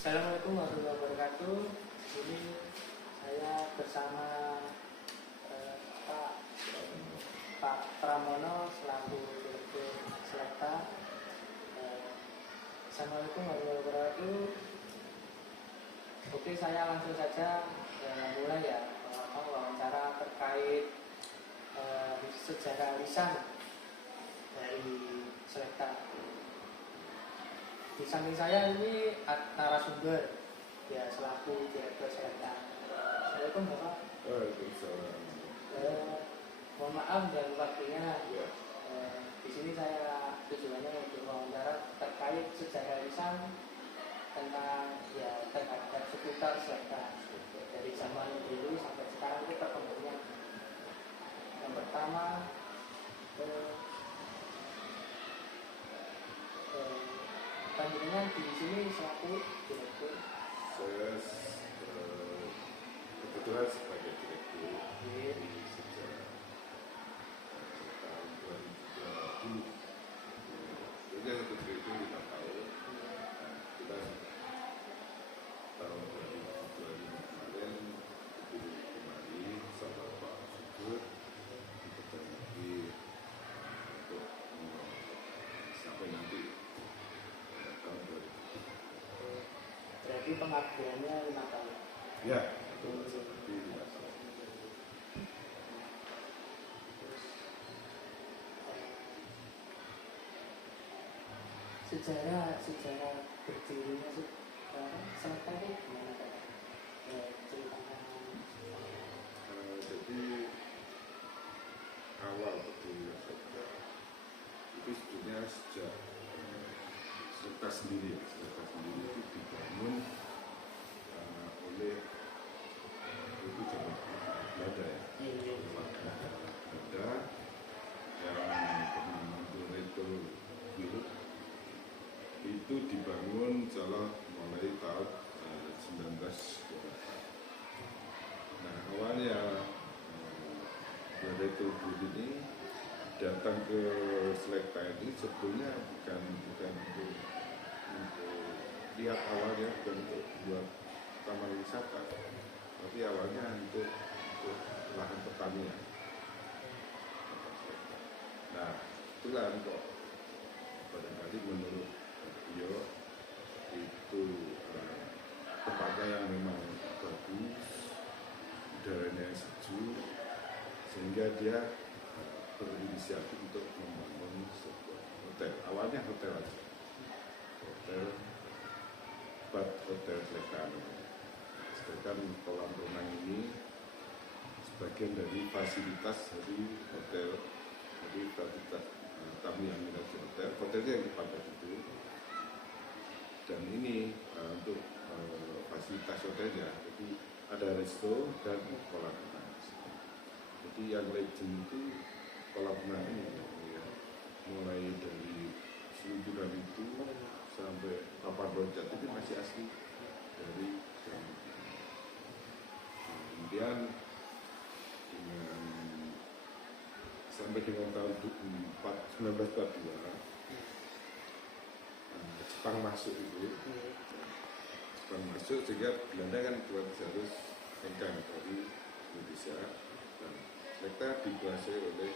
Assalamualaikum warahmatullahi wabarakatuh. Ini saya bersama Pak Pak Pramono selaku Direktur Selekta. Assalamualaikum warahmatullahi wabarakatuh. Oke, saya langsung saja mulai ya wawancara terkait sejarah lisan dari Selekta. Di samping saya ini narasumber ya selaku Direktur Selekta. Assalamualaikum Bapak. Waalaikumsalam. Mohon maaf dan waktunya. Ya. Di sini saya tujuannya untuk wawancara terkait sejarah lisan tentang ya terhadap seputar Selekta dari zaman dulu sampai sekarang itu perkembangannya. Yang pertama panjenengan di sini selaku direktur. Saya kebetulan sebagai direktur di sejak tahun 2020. Jadi satu direktur 5 tahun. Kita tahun 2025 kemarin dipilih kembali sama Pak Subur untuk lagi untuk sampai nanti tahun 2020. Berarti pengabdiannya 5 tahun. Ya, itu seperti 5 tahun. Sejarah berdirinya Selekta itu gimana Pak? Ceritakan. Jadi awal berdirinya Selekta itu sebetulnya sejak Selekta sendiri itu dibangun oleh itu zaman Belanda ya, Belanda yang bernama Loreto Bill itu dibangun mulai tahun 1912. Nah awalnya Loreto Bill ini datang ke Selekta ini sebetulnya bukan untuk lihat awalnya, bukan untuk buat taman wisata, tapi awalnya untuk lahan pertanian. Nah itulah kok barangkali menurut beliau itu tempatnya yang memang bagus, udaranya yang sejuk, sehingga dia berinisiatif untuk membangun sebuah hotel. Awalnya hotel aja, hotel Selekta. Sedangkan kolam renang ini sebagian dari fasilitas dari hotel, jadi fasilitas tamu yang menginap di hotelnya yang dipakai itu. Dan ini untuk fasilitas hotelnya, jadi ada resto dan kolam renang. Jadi yang legend itu kolam renang ini, ya. Mulai dari seluncuran itu sampai papan loncat itu masih asli dari zaman. Kemudian sampai dengan tahun 1942 Jepang masuk sehingga Belanda kan harus hengkang dari Indonesia, dan Selekta dikuasai oleh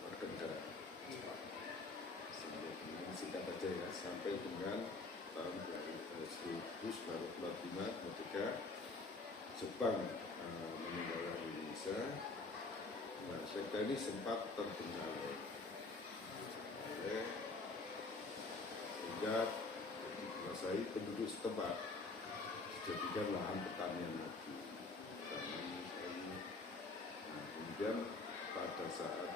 warga negara Jepang. Singkat aja ya, sampai dengan tahun 1945 ketika Jepang meninggalkan Indonesia. Nah, Selekta ini sempat terbenam sehingga dikuasai penduduk setempat, dijadikan lahan pertanian lagi. Nah, kemudian pada saat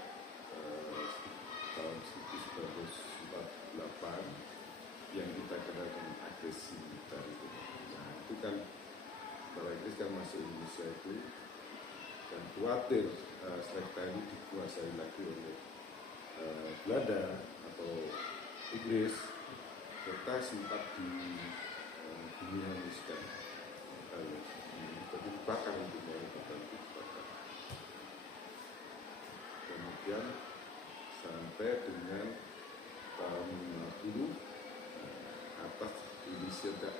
tahun 1948 yang kita kenal dengan agresi militer itu. Nah, itu kan kalau Inggris kan masuk Indonesia itu, dan khawatir Selekta ini dikuasai lagi oleh Belanda atau Inggris. Selekta sempat dihanguskan, tapi dibakar itu, dibakar. Kemudian sampai dengan tahun 50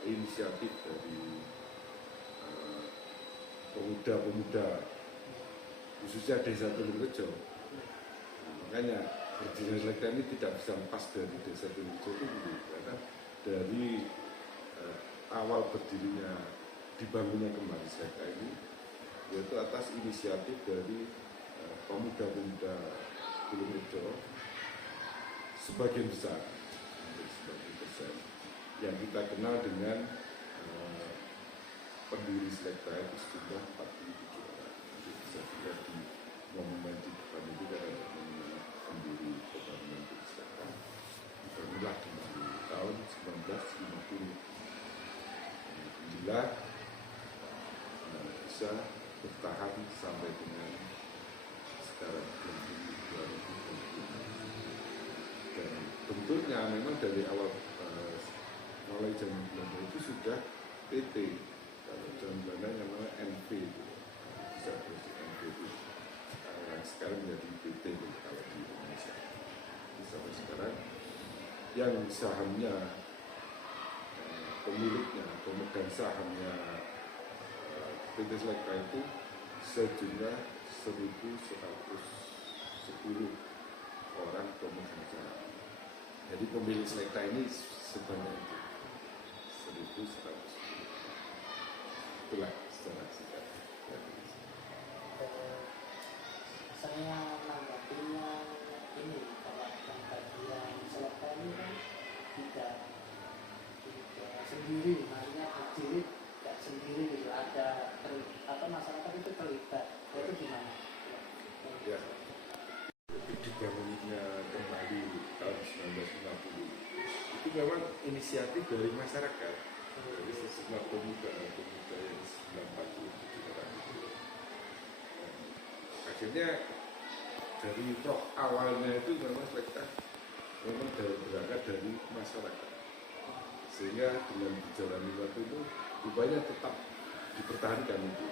inisiatif dari pemuda-pemuda khususnya desa Tulungrejo. Makanya berdirinya Selekta ini tidak bisa lepas dari desa Tulungrejo itu, karena dari awal berdirinya, dibangunnya kembali Selekta ini yaitu atas inisiatif dari pemuda-pemuda Tulungrejo sebagian besar, hampir 90%, yang kita kenal dengan pendiri Selekta itu sejumlah 47 orang. Jadi bisa dilihat di monumen di depan itu ada monumen pendiri pembangunan Selekta. Dibangunlah di tahun 1950. Alhamdulillah bisa bertahan sampai dengan sekarang 2020. Dan bentuknya memang dari awal mulai zaman Belanda itu sudah PT. Kalau zaman Belanda namanya NV itu, bisa berarti NV itu sekarang menjadi PT itu kalau di Indonesia. Jadi sampai sekarang yang sahamnya pemiliknya, pemegang sahamnya PT Selekta itu sejumlah 1.110 orang pemegang saham. Jadi pemilik Selekta ini sebanyak itu 1.110. Itulah secara singkat. Saya menanggapi yang ini, kalau bagian Selekta ini kan tidak sendiri, makanya berdiri tidak sendiri gitu, ada masyarakat itu terlibat, itu gimana? Ya, jadi dibangunnya kembali tahun 1950 itu memang inisiatif dari masyarakat, dari sejumlah pemuda yang 1947 orang itu. Akhirnya dari roh awalnya itu memang Selekta memang berangkat dari masyarakat, sehingga dengan berjalannya waktu itu rupanya tetap dipertahankan itu,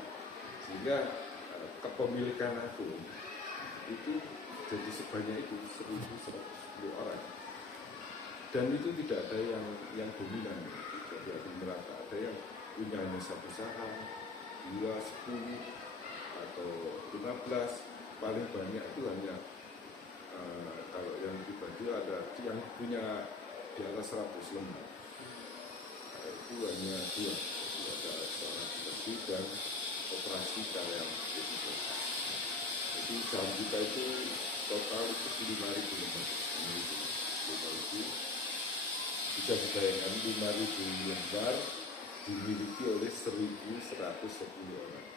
sehingga kepemilikan akun itu jadi sebanyak itu 1.110 orang, dan itu tidak ada yang dominan, tidak ada merata, ada yang punya hanya satu saham, 2, 10 atau 15, paling banyak itu hanya kalau yang pribadi ada yang punya di atas 100 lembar, itu hanya 2, ada seorang pribadi dan operasi karya presiden. Jadi saham kita itu total itu 5.000 lembar. Bisa dibayangkan 5.000 lembar dimiliki oleh 1.110 orang.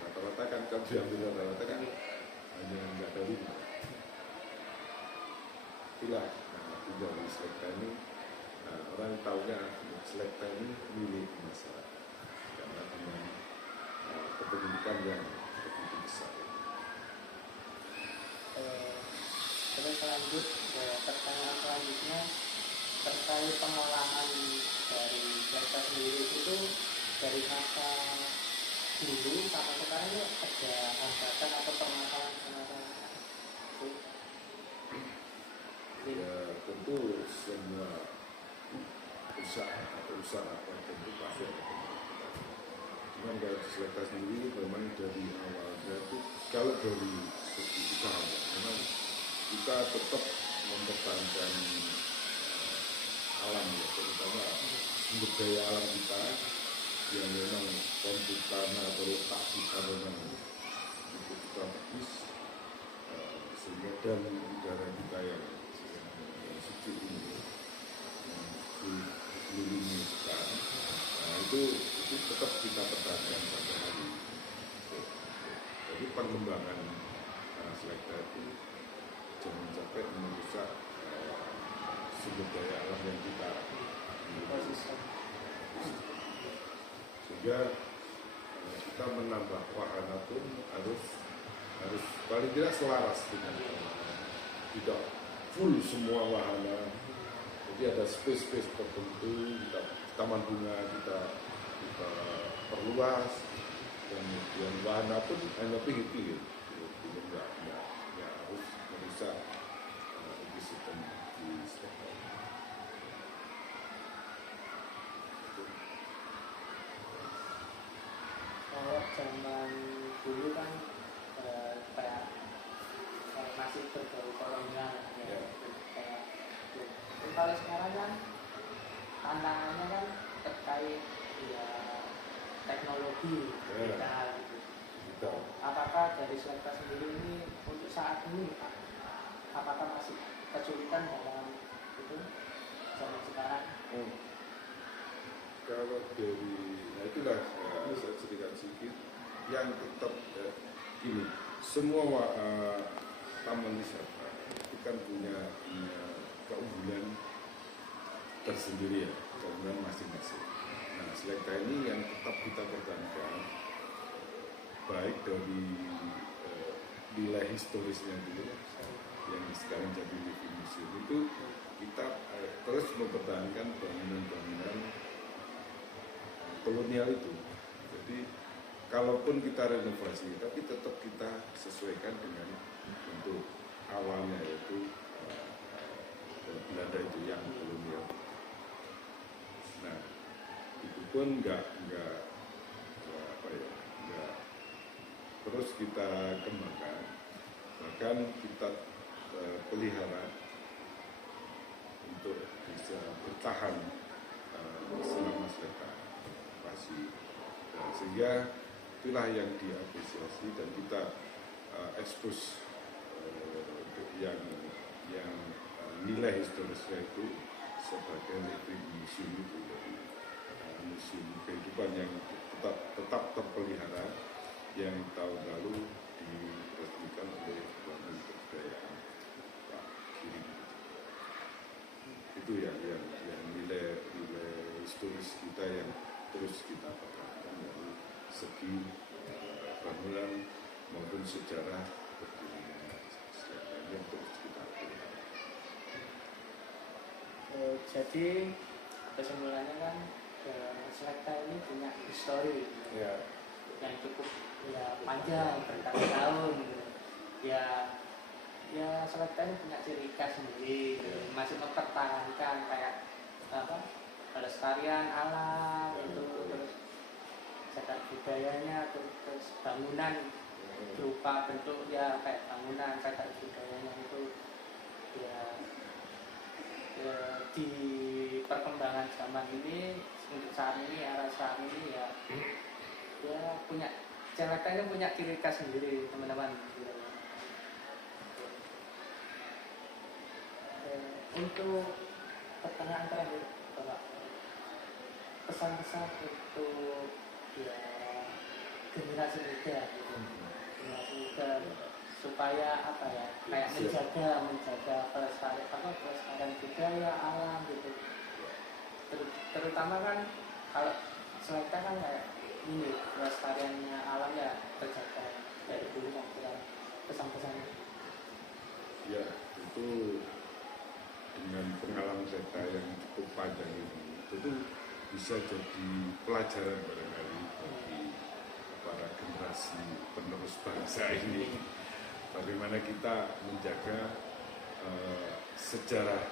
Rata-rata kan kalau diambil rata-rata kan hanya nggak ada 5. Itulah tinggal di Selekta ini. Orang tahunya Selekta ini milik masyarakat karena dengan kepemilikan yang begitu besar. Terus lanjut pertanyaan selanjutnya terkait pengolahan dari Selekta sendiri itu dari masa dulu sampai sekarang itu ada hambatan atau permasalahan itu? Ya tentu semua usaha tentu pasti ada kemungkinan. Cuman kalau di Selekta sendiri memang dari awalnya itu kalau dari segi usaha memang kita tetap mempertahankan alam ya, terutama sumber daya alam kita yang memang konflik tanah atau letak kita memang cukup strategis, sehingga dan udara kita yang suci ini dikelilingi hutan, itu tetap kita pertahankan sampai hari ini. Jadi pengembangan Selekta itu jangan sampai merusak sumber daya alam yang kita miliki, sehingga kita menambah wahana pun harus paling tidak selaras dengan tidak full semua wahana. Jadi ada space tertentu, taman bunga kita perluas, dan kemudian wahana pun hanya pinggir-pinggir, nggak harus merusak ekosistem di Selekta. kalau sekarang kan tantangannya kan terkait ya teknologi kita gitu. Betul. Apakah dari Selekta sendiri ini untuk saat ini apakah masih kesulitan dalam itu zaman sekarang? Kalau dari, nah itulah saya ceritakan sedikit yang tetap ini semua taman wisata itu kan punya keunggulan tersendiri ya, keunggulan masing-masing. Nah, Selekta ini yang tetap kita pertahankan baik dari nilai historisnya dulu yang sekarang jadi living museum itu kita terus mempertahankan bangunan-bangunan kolonial itu. Jadi kalaupun kita renovasi, tapi tetap kita sesuaikan dengan bentuk awalnya yaitu Belanda itu yang kolonial. Nah, itu pun nggak terus kita kembangkan, bahkan kita pelihara untuk bisa bertahan selama Selekta masih, sehingga itulah yang diapresiasi dan kita ekspos untuk yang nilai historisnya itu sebagai living museum itu, jadi museum kehidupan yang tetap terpelihara yang tahun lalu diresmikan oleh Badan Kebudayaan Pak Kirim. Itu yang nilai historis kita yang terus kita pertahankan dari segi bangunan maupun sejarah berdirinya Selekta yang terus kita pertahankan. Jadi kesimpulannya kan Selekta ini punya histori yang cukup ya panjang bertahun-tahun gitu. Ya Selekta ini punya ciri khas sendiri, masih mempertahankan kayak apa pelestarian alam itu, terus cacat budayanya, terus bangunan berupa bentuk ya kayak bangunan cacat budayanya itu ya di perkembangan zaman ini untuk saat ini era saat ini ya punya Selekta ini punya ciri khas sendiri teman-teman. Untuk pertanyaan terakhir Bapak, pesan-pesan untuk ya generasi muda gitu. Generasi muda supaya apa ya kayak menjaga pelestarian budaya alam gitu. Terutama kan kalau Selekta kan kayak ini pelestariannya alam ya terjaga dari dulu kan pesan-pesannya. Ya, itu dengan pengalaman Selekta yang cukup panjang ini, itu bisa jadi pelajaran barangkali bagi para generasi penerus bangsa ini, bagaimana kita menjaga sejarah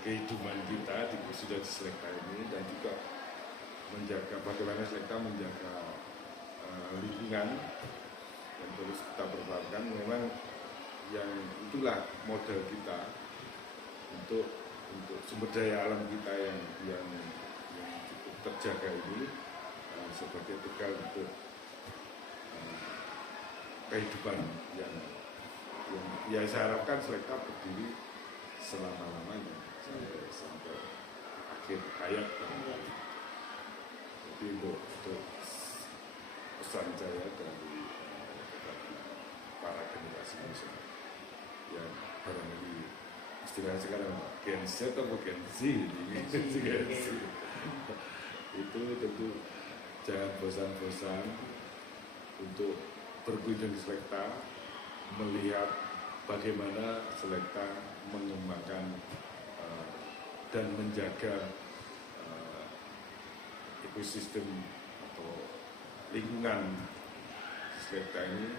kehidupan kita di khususnya di Selekta ini, dan juga menjaga bagaimana Selekta menjaga lingkungan yang terus kita pertahankan. Memang yang itulah model kita untuk sumber daya alam kita yang cukup terjaga ini sebagai bekal untuk kehidupan yang saya harapkan Selekta berdiri selama-lamanya sampai akhir hayat. Jadi untuk pesan saya dari para generasi muda yang barangkali istilahnya sekarang Gen Z atau Gen Z ini itu tentu jangan bosan-bosan untuk berkunjung di Selekta, melihat bagaimana Selekta mengembangkan dan menjaga ekosistem atau lingkungan Selekta ini,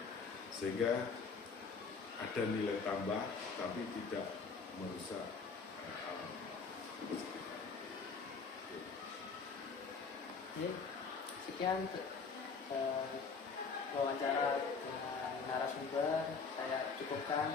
sehingga ada nilai tambah tapi tidak merusak alam sekitar. Sekian wawancara dengan narasumber, saya cukupkan.